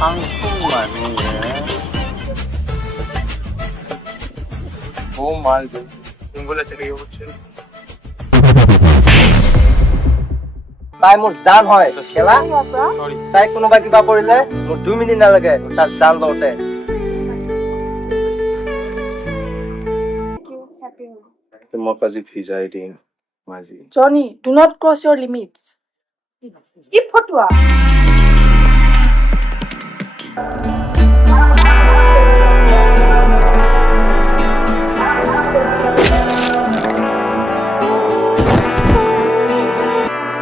방송 아니에요? 오 말도 English থেকে হচ্ছে তাই মোৰ জান হয় খেলা তাই কোনোবা কিবা কৰিলে মোৰ 2 মিনিট নালাগে তাৰ জান লওঁতে তোমাক আজি ভিজাই দিম মাজি Johnny, do not cross your limits. Keep fatwa.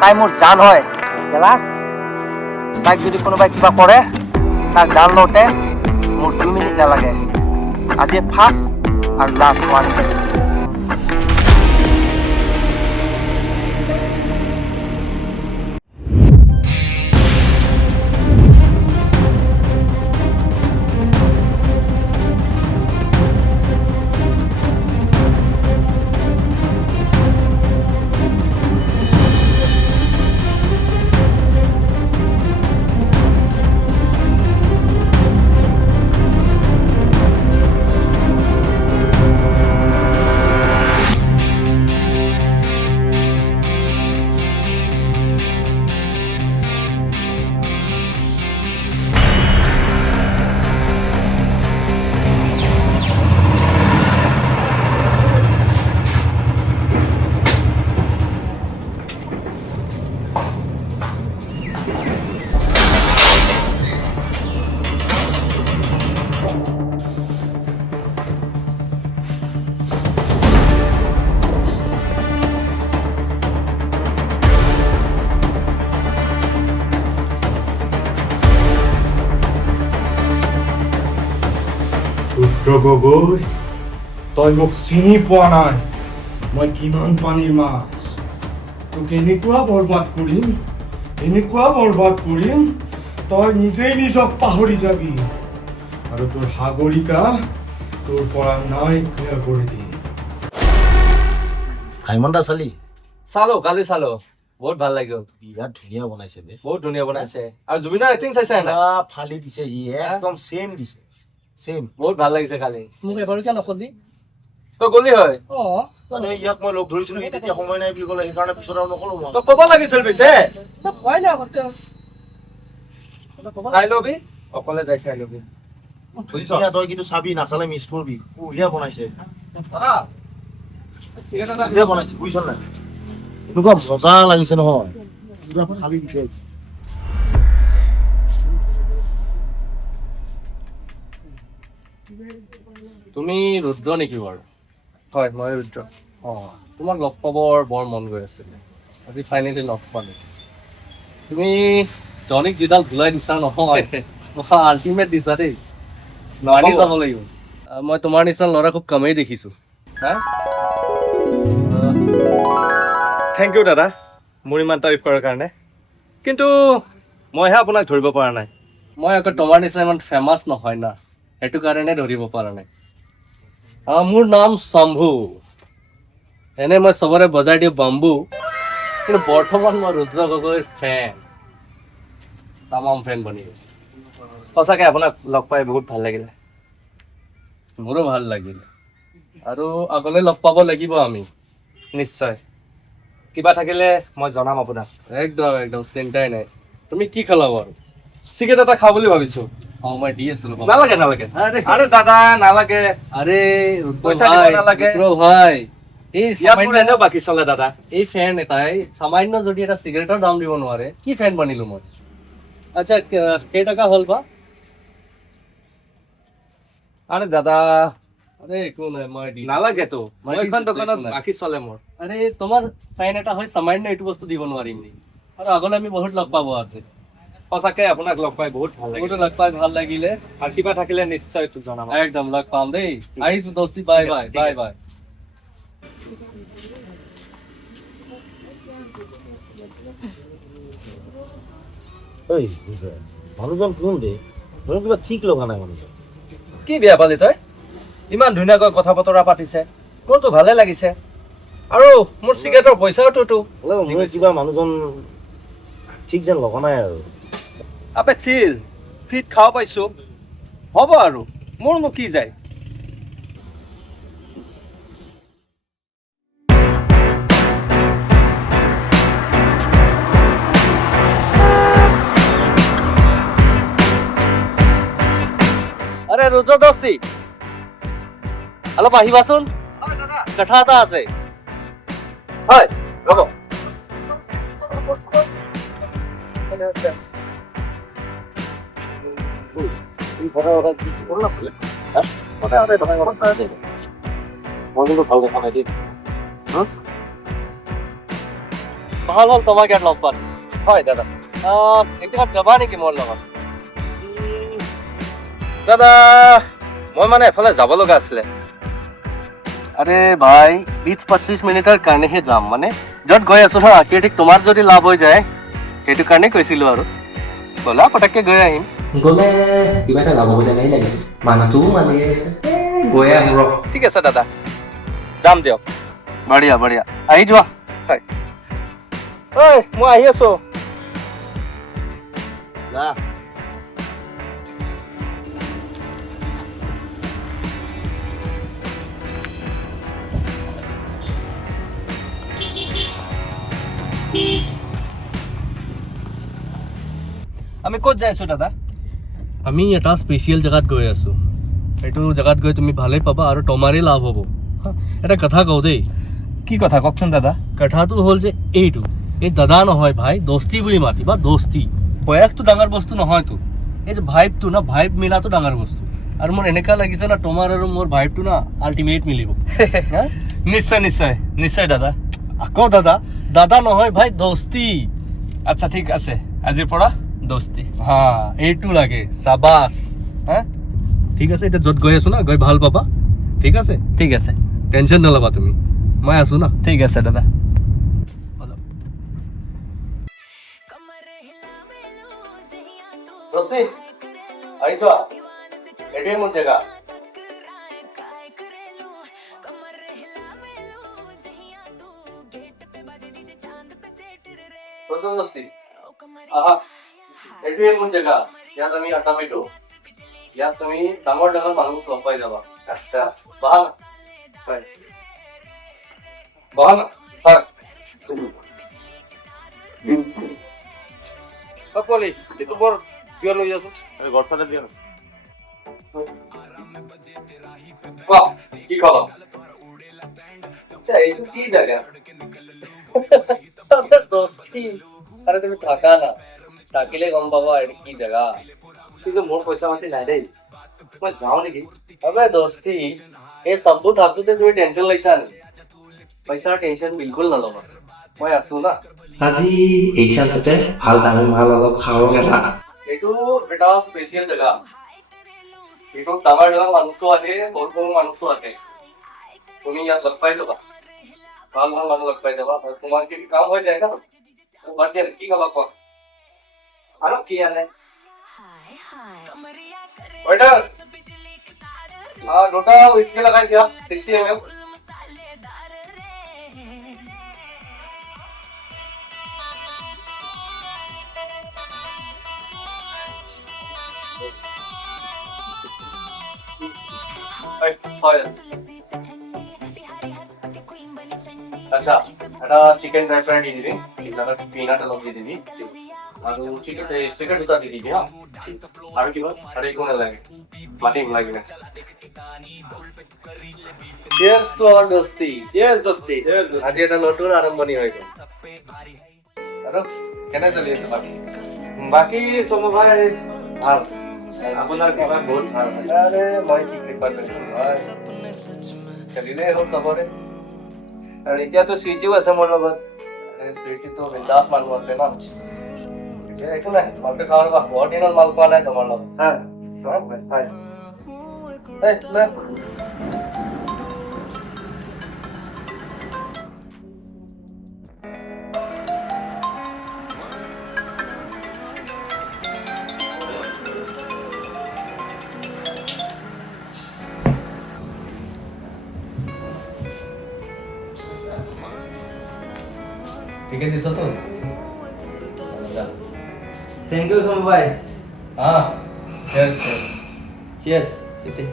তাই মোৰ জান হয় খেলা তাইক যদি কোনোবাই কিবা কৰে তাৰ জান লওঁতে মোৰ 2 মিনিট নালাগে আজি ফাৰ্ষ্ট আৰু লাষ্ট ওৱান গগৈ তই মোক চিনি পোৱা নাই মই কিমান পানীৰ মাছ তোক এনেকুৱা বৰবাদ কৰিম তই নিজেই নিজক পাহৰি যাবি আৰু তোৰ সাগৰিকা তোৰ পৰা নাইকিয়া কৰি দিম হাইমন্দা চালি চালো কালি চালো বহুত ভাল লাগিল বিৰাট ধুনীয়া বনাইছে বে বহুত ধুনীয়া বনাইছে আৰু জুবিনৰ এক্টিং চাইছে না ফালি দিছে ই একদম সেম দিছে সেম বহুত ভাল লাগিছে কালি মোক এবাৰ কিয় নকলি তই গলি হয় মানে ইয়াক মই লগ ধৰিছিলো সি তেতিয়া সময় নাই বুলি ক'লে সেইকাৰণে পিছত আৰু নকলো মই তই ক'ব লাগিছিল পিছে হয় না আগতে চাই লবি অকলে যাই চাই লবি ধুনীয়া তই কিন্তু চাবি নাচালে মিছ কৰিবি বঢ়িয়া বনাইছে বঢ়িয়া বনাইছে বুজিছ নাই এনেকুৱা মজা লাগিছে নহয় পুৰা ফালি দিছে তুমি ৰুদ্ৰ নেকি বাৰু হয় মই ৰুদ্ৰ তোমাক লগ পাবৰ বৰ মন গৈ আছিলে আজি ফাইনেলি লগ পালো তুমি জনিক যিডাল ভুলাই দিছা নহয় আল্টিমেট দিছা দেই মানি যাব লাগিব মই তোমাৰ নিচিনা ল'ৰা খুব কমেই দেখিছোঁ থেংক ইউ দাদা মোৰ ইমান তাৰিফ কৰাৰ কাৰণে কিন্তু মইহে আপোনাক ধৰিব পৰা নাই মই আকৌ তোমাৰ নিচিনা ইমান ফেমাছ নহয় না সেইটো কাৰণে ধৰিব পৰা নাই মোৰ নাম শম্ভু এনে মই চবৰে বজাই দিওঁ বাম্বু কিন্তু বৰ্তমান মই ৰুদ্ৰ গগৈৰ ফেন তামাম ফেন বনি গৈছে সঁচাকৈ আপোনাক লগ পাই বহুত ভাল লাগিলে মোৰো ভাল লাগিল আৰু আগলৈ লগ পাব লাগিব আমি নিশ্চয় কিবা থাকিলে মই জনাম আপোনাক একদম একদম চিন্তাই নাই তুমি কি খালা বাৰু চিকেন এটা খাওঁ বুলি ভাবিছো মই দি আছিলো নালাগে নালাগে আৰে দাদা নালাগে আৰে পইচা দিব নালাগে ভাই এই এনেও বাকী চলে দাদা এই ফেন এটাই সামান্য যদি এটা চিগাৰেটৰ দাম দিব নোৱাৰে কি ফেন বনিলো মই আচ্ছা কেইটকা হ'ল বা আরে দাদা আরে একো নাই মই দি নালাগে তো মই এখন দোকানত বাকি চলে মোৰ আৰে তোমাৰ ফেন এটা হয় সামান্য এইটো বস্তু দিব নোৱাৰিম নি আৰু আগলৈ আমি বহুত লগ পাব আছে সঁচাকে আপোনাক লগ পাই বহুত ভাল লাগিলে লগ পাই ভাল লাগিলে আৰু কিবা থাকিলে নিশ্চয় তোক জনাম একদম লগ পাম দেই আহিছো দোস্তি বাই বাই বাই বাই ঐ মানুহজন কোন বে মোৰ কিবা ঠিক লগা নাই মানুহজন কি বেয়া পালি তই ইমান ধুনীয়াকৈ কথা বতৰা পাতিছে মোৰতো ভালে লাগিছে আৰু মোৰ চিগাৰেটৰ পইচাও তোতো মোৰ কিবা মানুহজন ঠিক যেন লগা নাই আৰু আপে চিল ফ্ৰীত খাব পাইছোঁ হ'ব আৰু মোৰনো কি যায়। আৰে ৰুদ্ৰ দোস্তি অলপ আহিবাচোন কথা এটা আছে হয় ৰ'ব ভাল হ'ল তোমাক ইয়াত লগ পালো হয় দাদা এতিয়া যাবা নেকি মোৰ লগত দাদা মই মানে এফালে যাব লগা আছিলে আৰে ভাই 20-25 মিনিটৰ কাৰণেহে যাম মানে য'ত গৈ আছো না ঠিক তোমাৰ যদি লাভ হৈ যায় সেইটো কাৰণে কৈছিলোঁ আৰু ব'লা পটককৈ গৈ আহিম গ'লে কিবা এটা লাভ হ'ব যেনেই লাগিছে মানুহটোও মানি আছে গৈ আহোঁ ৰ ঠিক আছে দাদা যাম দিয়ক বঢ়িয়া বঢ়িয়া আহি যোৱা হয় ঐ মই আহি আছো যা আমি ক'ত যাই আছো দাদা আমি এটা স্পেচিয়েল জেগাত গৈ আছো এইটো জেগাত গৈ তুমি ভালেই পাবা আৰু তোমাৰেই লাভ হ'ব এটা কথা কওঁ দেই কি কথা কওকচোন দাদা কথাটো হ'ল যে এইটো এই দাদা নহয় ভাই দোস্তি বুলি মাতিবা দোস্তি বয়সটো ডাঙৰ বস্তু নহয়তো এই যে ভাইবটো না ভাইব মিলাটো ডাঙৰ বস্তু আৰু মোৰ এনেকুৱা লাগিছে না তোমাৰ আৰু মোৰ ভাইবটো না আল্টিমেট মিলিব নিশ্চয় নিশ্চয় নিশ্চয় দাদা আকৌ দাদা দাদা নহয় ভাই দোস্তি আচ্ছা ঠিক আছে আজিৰ পৰা দোস্তি হা এইটো লাগে চাবাস হা ঠিক আছে এতিয়া য'ত গৈ আছো না গৈ ভাল পাবা ঠিক আছে টেনশ্যন নল'বা তুমি মই আছো না ঠিক আছে দাদা দোস্তি আহি যোৱা এটোৱে মোৰ জেগা দোস্তি আহা এটোৱে মোৰ জেগা ইয়াত আমি আটা পাইছো ইয়াত তুমি ডাঙৰ ডাঙৰ মানুহ লগ পাই যাবা আচ্ছা বহা না হয় বহা না হয় পলি এইটো বৰ কিয় লৈ যাচোন ঘৰফালে দিয়া কোৱা কি খবৰ আচ্ছা এইটো কি জাগা দোস্তি আরে তুমি থাকা না থাকিলে গম পাবা এটা কি জায়গা কিন্তু মোৰ পইচা মাতি নাই দেই মই যাওঁ নেকি আবে দোস্তি এই সববোৰ থাকোঁতে তুমি টেনশ্যন লৈছা নেকি পইচাৰ টেনশ্যন বিলকুল নল'বা মই আছো না আজি এই চান্সতে ভাল ডাঙৰ ভাল অলপ খাওঁগে না এইটো এটা স্পেচিয়েল জেগা এইটো ডাঙৰ ডাঙৰ মানুহো আহে সৰু সৰু মানুহো আহে তুমি ইয়াত লগ পাই যাবা ভাল ভাল মানুহ লগ পাই যাবা তোমাৰ কি কাম হৈ যায় না বাদ দিয়া কি খাবা কোৱা আৰু কি আনে ওইটার দুটা উইস্কি লাগাই দিয়া 60 ml আচ্ছা এটা চিকেন ড্রাই ফ্রাই দিয়ে দিবি পিনাট অলপ দিয়ে দিবি আৰু চিকেন চিকেন দুটা দি দিবি হা আৰু কিবা আৰু একো নালাগে মাতিম লাগিলে Cheers to our Dosti Cheers দোস্তি আজি এটা নতুন আৰম্ভণি হৈ গ'ল আৰু কেনে চলি আছে বাকী চলো ভাই ভাল আপোনাৰ কিবা বহুত ভাল আৰে মই কি কৃপা চলিলে হ'ল চবৰে আৰু এতিয়াতো সুইটিও আছে মোৰ লগত সুইটিতো বিন্দাস মানুহ আছে ন একো নাই মালটো খাওঁ ৰবা বহুত দিনত মাল খোৱা নাই তোমাৰ লগত হা হয় ठीक है दिसो तो थैंक यू सोनू भाई हाँ চিয়াৰ্ছ চিটি।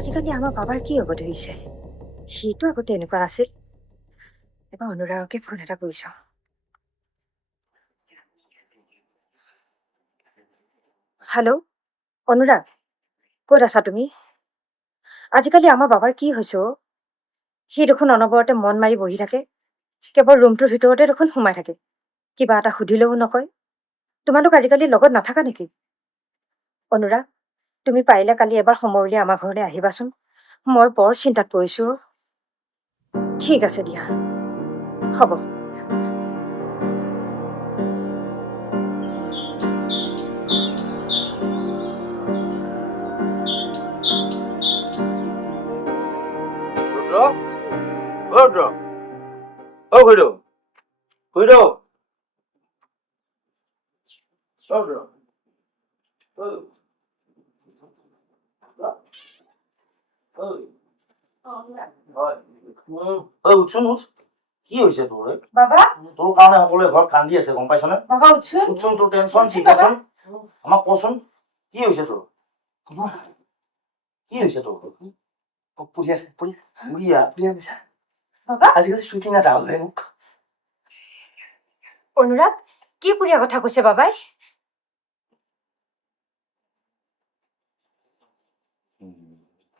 আজিকালি আমাৰ বাবাৰ কি হ'ব ধৰিছে? সিটো আগতে এনেকুৱা নাছিল। এবাৰ অনুৰাগকে ফোন এটা কৰি চাওঁ। হেল্ল', অনুৰাগ, ক'ত আছা তুমি? আজিকালি আমাৰ বাবাৰ কি হৈছে অ'? সি দেখোন অনবৰতে মন মাৰি বহি থাকে। কেৱল ৰুমটোৰ ভিতৰতে দেখোন সোমাই থাকে। কিবা এটা সুধিলেও নকয়। তোমালোক আজিকালি লগত নাথাকা নেকি? অনুৰাগ, তুমি পাৰিলে কালি এবাৰ সময় উলিয়াই আমাৰ ঘৰলৈ আহিবাচোন। মই বৰ চিন্তাত পৰিছো। ঠিক আছে দিয়া, হ'ব। উঠছোন উঠ। কি হৈছে তোৰ? বাবা, তোৰ কাৰণে সকলোৱে ঘৰত কান্দি আছে, গম পাইছনে? বাবা উঠছোন। উঠছোন, তোৰ টেনচন চিন্তাচোন। আমাক কচোন, কি হৈছে তোৰ? কি হৈছে তোৰ? বাবা, আজিকালি ছুটি নাথাকে মোক। অনুৰাগ, কি পুৰীয়া কথা কৈছে বাবাই?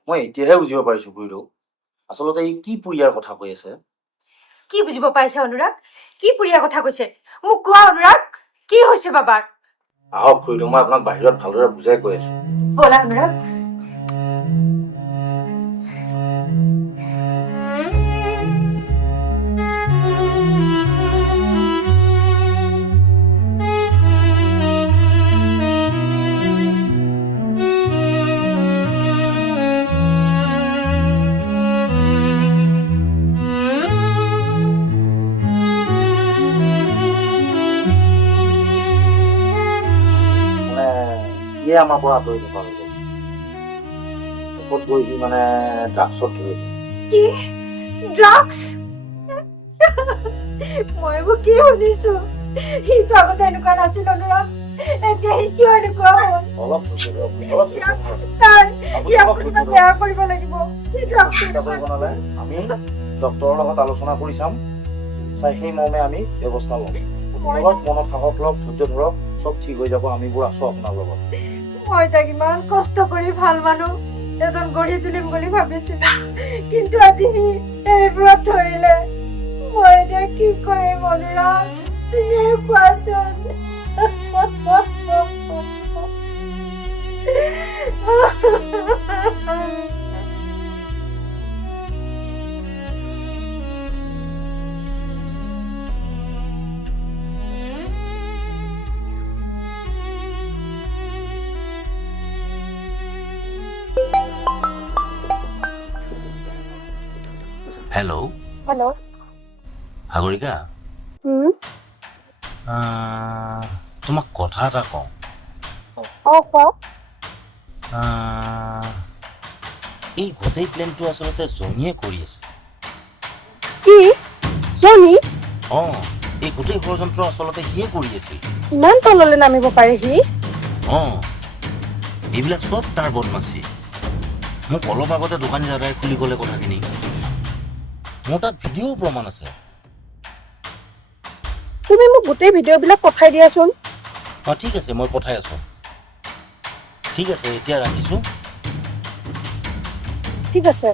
মই এতিয়াহে বুজিব পাৰিছো খুৰীদেউ, আচলতে ই কি পুৰিয়াৰ কথা কৈ আছে। কি বুজিব পাৰিছে অনুৰাগ? কি পুৰীয়া কথা কৈছে? মোক কোৱা অনুৰাগ, কি হৈছে বাবাৰ? আহক খুৰীদেউ, মই আপোনাক বাহিৰত ভালদৰে বুজাই কৈ আছো। ব'লা অনুৰাগ। ইয়ে আমাৰ পৰা আঁতৰি থকা হৈ গ'ল। শেষত গৈ সি মানে ড্ৰাগছত ধৰিলে। কি? ড্ৰাগছ? মই এইবোৰ কি শুনিছো? সিটো আগতে এনেকুৱা নাছিল অনুৰাগ। এতিয়া সি কিয় এনেকুৱা হ'ল? অলপ ধৈৰ্য ধৰক, অলপ ধৈৰ্য ধৰক। তাৰ আপুনি ইয়াক অলপ কোনোবা ধৈৰ্য বেয়া কৰিব লাগিব। সি ড্ৰাগছ চিন্তা কৰিব নালাগে। আমি ডক্তৰৰ লগত আলোচনা কৰি চাম, চাই সেই মৰ্মে আমি ব্যৱস্থা ল'ম। অলপ মনত সাহস লওক, ধৈৰ্য ধৰক, চব ঠিক হৈ যাব। আমিবোৰ আছো আপোনাৰ লগত। মই তাক ইমান কষ্ট কৰি ভাল মানুহ এজন গঢ়ি তুলিম বুলি ভাবিছিলো, কিন্তু আজি সি এইবোৰত ধৰিলে। মই এতিয়া কি কৰিম অনুৰাগ? তুমি কোৱাচোন। Hello', hello'. সাগৰিকা, তোমাক কথা এটা কওঁ। অঁ কোৱা। এই গোটেই প্লেনটো আচলতে জনীয়ে কৰি আছে। কি জনী অঁ, এই গোটেই ষড়যন্ত্ৰ আচলতে সিয়ে কৰি আছিল। ইমান তললৈ নামিব পাৰে সি? অঁ, এইবিলাক চব তাৰ বদমাচি। মোক অলপ আগতে দোকানী দাদাই খুলি ক'লে কথাখিনি। মোৰ তাত ভিডিঅ'ও প্ৰমাণ আছে। তুমি মোক গোটেই ভিডিঅ'বিলাক পঠাই দিয়াচোন। অঁ ঠিক আছে, মই পঠাই আছোঁ। ঠিক আছে, এতিয়া ৰাখিছোঁ। ঠিক আছে।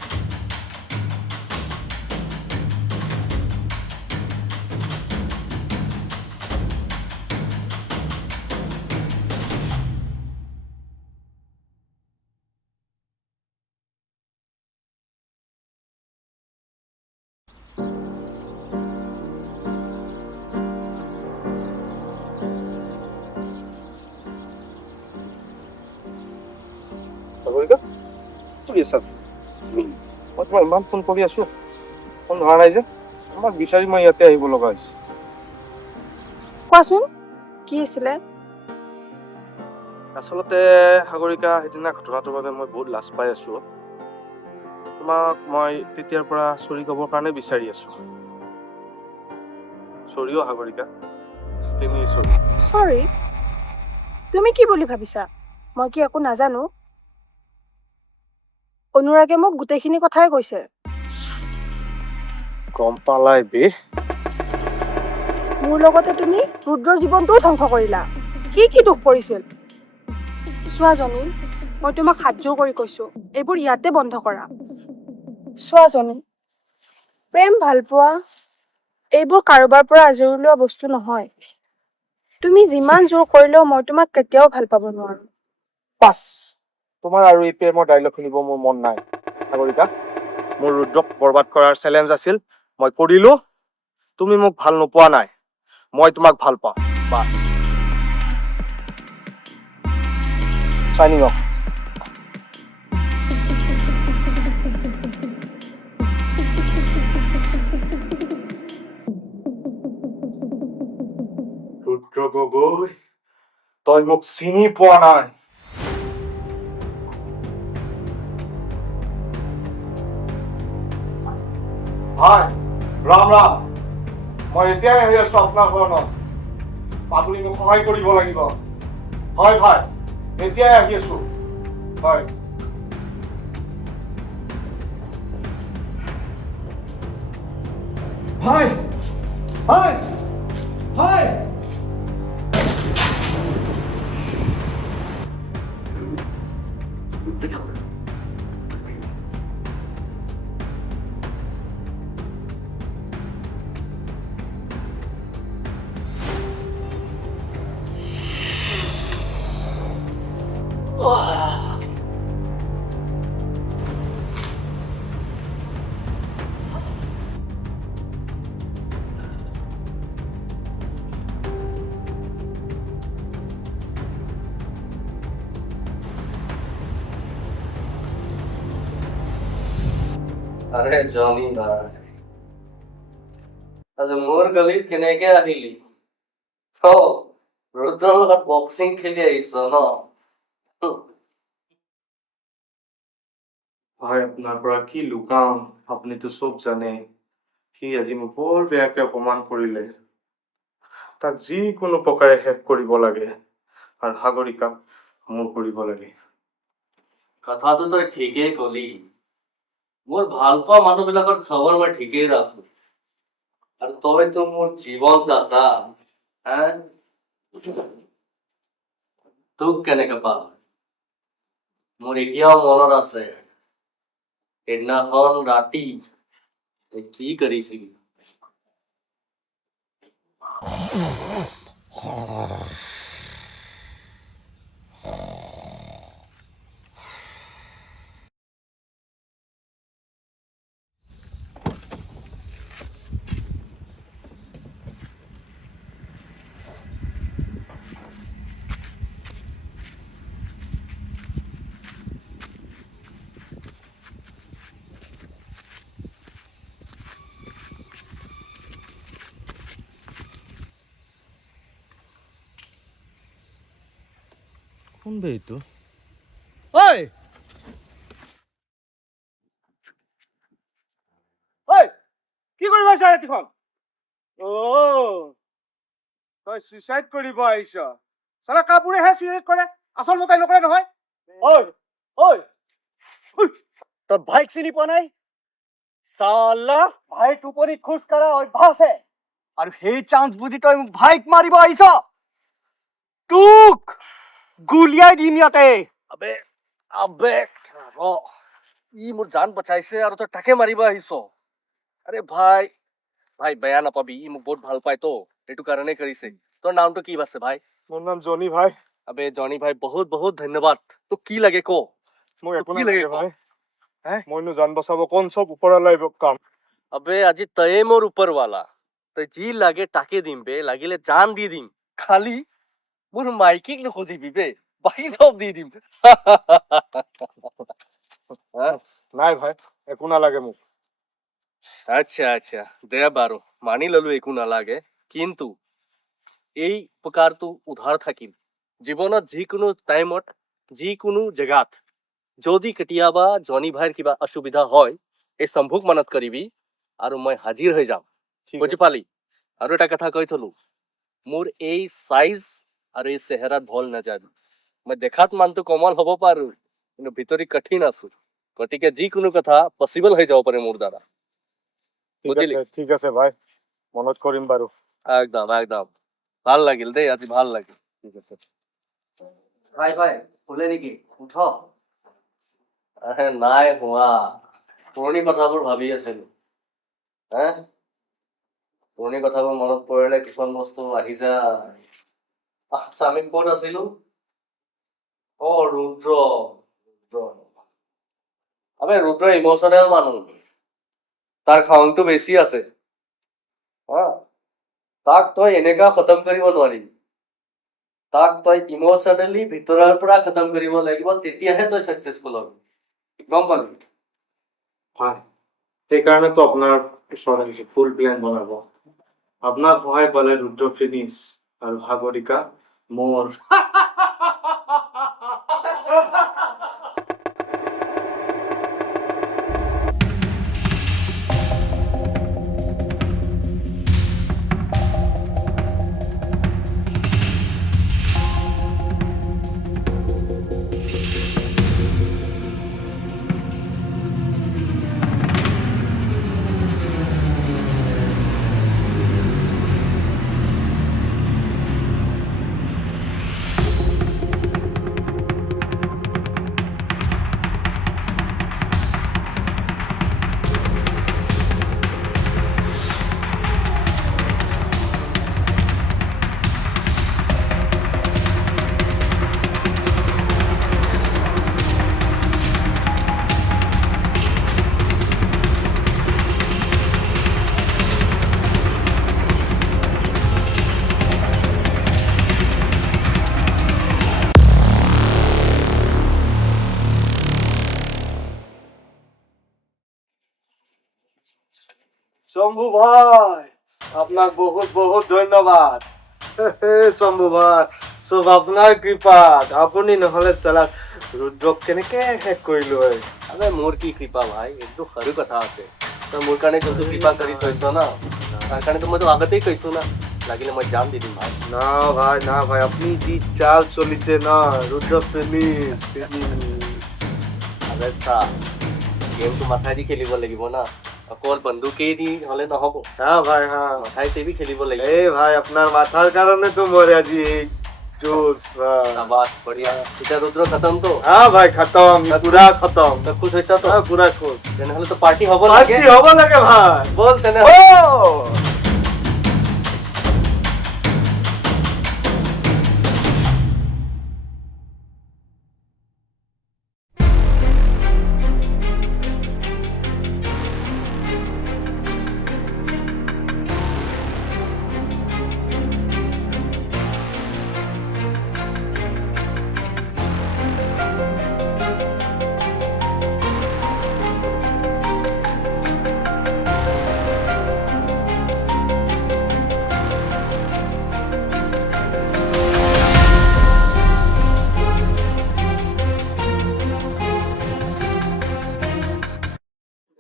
সাগৰিকা, কি কৰি আছা? মই তোমাক ইমান ফোন কৰি আছো, ফোন ধৰা নাই যে। তোমাক বিচাৰি মই ইয়াতে আহিব লগা হৈছে। কোৱাচোন কি আছিলে? আচলতে সাগৰিকা, সেইদিনা ঘটনাটোৰ বাবে মই বহুত লাজ পাই আছো। তোমাক মই তেতিয়াৰ পৰা চৰি ক'বৰ কাৰণে বিচাৰি আছো। চৰিও সাগৰিকা, এক্সট্ৰিমলি চৰি। চৰি? তুমি কি বুলি ভাবিছা? মই কি একো নাজানো? অনুৰাগে মোক গোটেইখিনি কথাই কৈছে। গম পালাই বে। মোৰ লগতে তুমি ৰুদ্ৰৰ জীৱনটোও ধ্বংস কৰিলা। কি দুখ কৰিছিল? চোৱা জনী, মই তোমাক হাতযোৰ কৰি কৈছো, এইবোৰ ইয়াতে বন্ধ কৰা। চোৱা জনী, প্ৰেম ভাল পোৱা এইবোৰ কাৰোবাৰ পৰা আজৰি লোৱা বস্তু নহয়। তুমি যিমান জোৰ কৰিলেও মই তোমাক কেতিয়াও ভাল পাব নোৱাৰো। পাছ, তোমাৰ আৰু এই প্ৰেমৰ ডাইলগ শুনিব মোৰ মন নাই। সাগৰিকা, মোৰ ৰুদ্ৰক বৰবাদ কৰাৰ চেলেঞ্জ আছিল, মই কৰিলো। তুমি মোক ভাল নোপোৱা নাই, মই তোমাক ভাল পাওঁ। বাছ, চাইনিং অফ। ৰুদ্ৰ গগৈ, তই মোক চিনি পোৱা নাই। ভাই, ৰাম ৰাম। মই এতিয়াই আহি আছো আপোনাৰ ঘৰত। আপুনি মোক সহায় কৰিব লাগিব। হয় ভাই, এতিয়াই আহি আছো। হয়। ভাই, ভাই, ভাই। আৰে জনি ভাই, আজি মোৰ গলিত কেনেকে আহিলি? ৰুদ্ৰৰ লগত বক্সিং খেলি আহিছ ন? ভাই, আপোনাৰ পৰা কি লুকাম? আপুনিতো চব জানে। সি আজি মোক বৰ বেয়াকে অপমান কৰিলে। তাক যিকোনো প্ৰকাৰে শেষ কৰিব লাগে, আৰু সাগৰিকাক মোৰ কৰিব লাগে। কথাটো তই ঠিকেই কলি। মোৰ ভাল পোৱা মানুহবিলাকৰ খবৰ মই ঠিকেই ৰাখো। আৰু তইতো মোৰ জীৱন দাতা। তোক কেনেকে পাম? মোৰ এতিয়াও মনত আছে, সেইদিনাখন ৰাতি তই কি কৰিছিলি? কোন বে এইটো? ঐ ঐ কি কৰিব আহিছ ৰাতিখন? তই সুইচাইড কৰিব আহিছ? চালা কাপোৰেহে সুইচাইড কৰে, আচল মতাই নকৰে নহয়। ঐ ঐ তই ভাইক চিনি পোৱা নাই? চালা ভাই টোপনিত খোজ কঢ়া অভ্যাস আছে আৰু সেই চান্স বুজি তই মোক ভাইক মাৰিব আহিছ? তোক গুলিয়াই দিম ইয়াতে। আবে আবে ই মোৰ জান বচাইছে আৰু তই তাকে মাৰিব আহিছ? আৰে ভাই ভাই বেয়া নাপাবি, ই মোক বহুত ভাল পায় তো, সেইটো কাৰণে কৰিছে। তোৰ নামটো কি আছে ভাই? মোৰ নাম জনি ভাই। আবে জনি ভাই বহুত বহুত ধন্যবাদ। তোক কি লাগে ক? মোক একো কি নালাগে লাগে ভাই। হে? মইনো জান বচাব কোন চব ওপৰলৈ কাম। আবে আজি তয়ে মোৰ ওপৰৱালা, তই যি লাগে তাকে দিম বে, লাগিলে জান দি দিম, খালি মোৰ মাইকীক নুখুজিবি বে, বাকী চব দি দিম। নাই ভাই একো নালাগে মোক। আচ্ছা আচ্ছা দে বাৰু মানি ললো একো নালাগে, কিন্তু এই প্ৰকাৰটো উধাৰ থাকিম জীৱনত যিকোনো টাইমত যিকোনো জেগাত। যদি কেতিয়াবা জনি ভাইৰ কিবা অসুবিধা হয় এই শম্ভুক মনত কৰিবি আৰু মই হাজিৰ হৈ যাম, ঠিক বুজি পালি? আৰু এটা কথা কৈ থলো, মোৰ এই চাইজ আৰু এই চেহেৰাত ভল নাযাবি। মই দেখাত মানুহটো কোমল হ'ব পাৰো কিন্তু ভিতৰি কঠিন আছো, গতিকে যিকোনো কথা পচিবল হৈ যাব পাৰে মোৰ দ্বাৰা। বুজিলি? ঠিক আছে ভাই, মনত কৰিম বাৰু। একদম একদম ভাল লাগিল দেই, আজি ভাল লাগিল। ঠিক আছে ভাই ভাই শুলে নেকি? উঠ। নাই হোৱা, পুৰণি কথাবোৰ ভাবি আছিলো। হে পুৰণি কথাবোৰ মনত পৰিলে কিছুমান বস্তু আহি যায়। আচ্ছা আমি ক'ত আছিলো? ৰুদ্ৰ আবে ৰুদ্ৰ ইমোচনেল মানুহ, তাৰ খংটো বেছি আছে। হা তাক তই এনেকা খতম কৰিব নোৱাৰিবি, তাক তই ইমোচনেলি ভিতৰৰ পৰা খতম কৰিব লাগিব, তেতিয়াহে তই চাকচেছফুল হবি, গম পালি? হয়, সেইকাৰণেতো আপোনাৰ ওচৰত আহিছো ফুল প্লেন বনাব। আপোনাক সহায় পালে ৰুদ্ৰ ফিনিছ আৰু সাগৰিকা মোৰ। শম্ভু ভাই আপনাক বহুত বহুত ধন্যবাদ। শম্ভু ভাই সব আপোনাৰ কৃপাত, আপুনি নহলে চালা ৰুদ্ৰক কেনেকে শেষ কৰিলো হয়। আবে মোৰ কি কৃপা ভাই, এইটো সৰু কথা আছে। তই মোৰ কাৰণে যোনটো কৃপা কৰি থৈছ না, তাৰ কাৰণেতো মইতো আগতেই কৈছো না, লাগিলে মই জান দি দিম ভাই। না ভাই আপনি যি চাল চলিছে না, ৰুদ্ৰ ফিনিশ। আবে চা, গেমটো মাথাই দি খেলিব লাগিব না, অকল বন্দুকেই দি হলে নহব, হ্যাঁ ভাই হ্যাঁ। মাথাই দি খেলিব লাগিব। এই ভাই আপনার মাথার কারণে তো মরে আজি এই জোশ ভাই। शाबाश बढ़िया। এতিয়া ৰুদ্ৰ খতম তো? হ্যাঁ ভাই খতম, পুরা খতম। তই খুশ হৈছ তো? হ্যাঁ পুরা খুশ। তেনেহলে তো পাৰ্টি হ'ব পাৰ্টি লাগে। হব লাগে ভাই। বল তেনেহলে। ও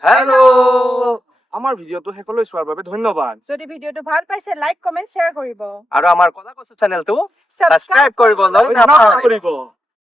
হেল্ল' আমাৰ ভিডিঅ'টো শেষলৈ চোৱাৰ বাবে ধন্যবাদ যদি ভিডিঅ'টো ভাল পাইছে লাইক কমেন্ট শ্বেয়াৰ কৰিব আৰু আমাৰ কথা কৈছো চেনেলটো Subscribe কৰিবলৈ নাপাহৰিব